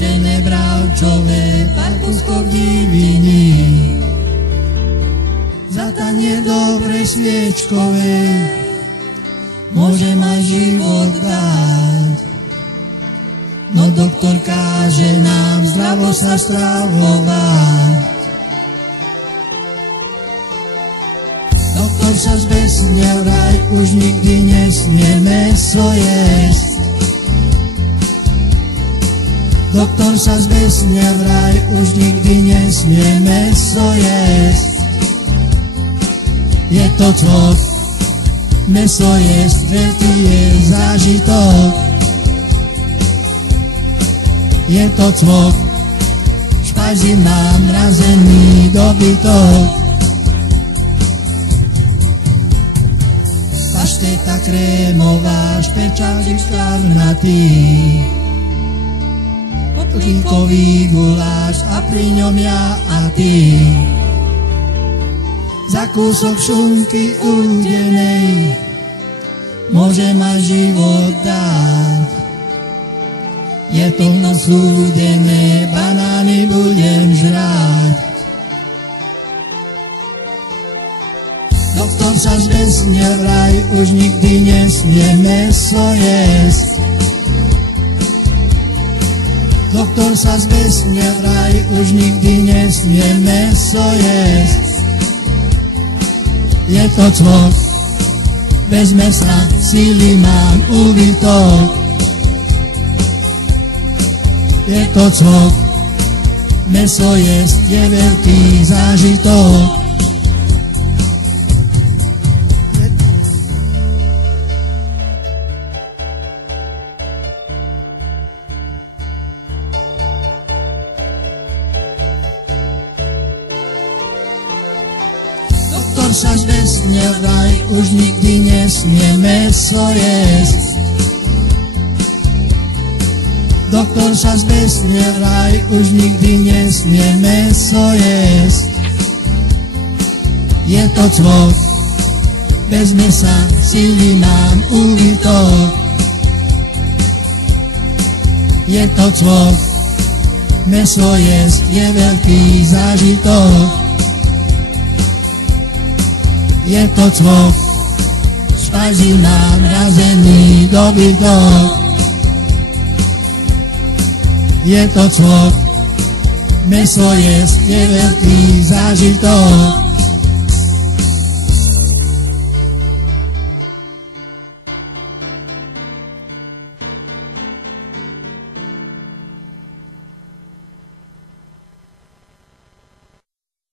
pečené bravčové, parkusko v divini. Zatanie dobre sviečkovej, môže ma život dať. No doktor káže nám zdravo sa stravovať. Doktor sa zbesnil, vraj už nikdy nesmie mäso jesť. Doktor sa zbesnil, vraj už nikdy nesmie mäso jesť. Je to cvok, mäso jesť, veľký je zážitok. Je to cvok, špajzi mám mrazený dobytok. Pašteta krémová, špečáky škvarnatý, potlíkový guláš a pri ňom ja a ty. Za kúsok šunky údenej môže ma život dať. Je to nasúdené, banány budem žrať. Doktor sa zbesnil, vraj už nikdy nesmie mäso jesť. Doktor sa zbesnil, vraj už nikdy nesmie mäso jesť. Je to cvok, bez mesa síly mám úbytok. Je to cvok, mäso jesť je veľký zážitok. Doktor sa zbesnil, vraj už nikdy nesmie mäso jesť. Doktor sa zbesnil, vraj už nikdy nesmie mäso jesť. Je to cvok, bez mesa síly mám úbytok. Je to cvok, mäso jesť je veľký zážitok. Je to cvok, špajzi mám mrazený dobytok. Je to cvok, mäso jesť je veľký zážitok.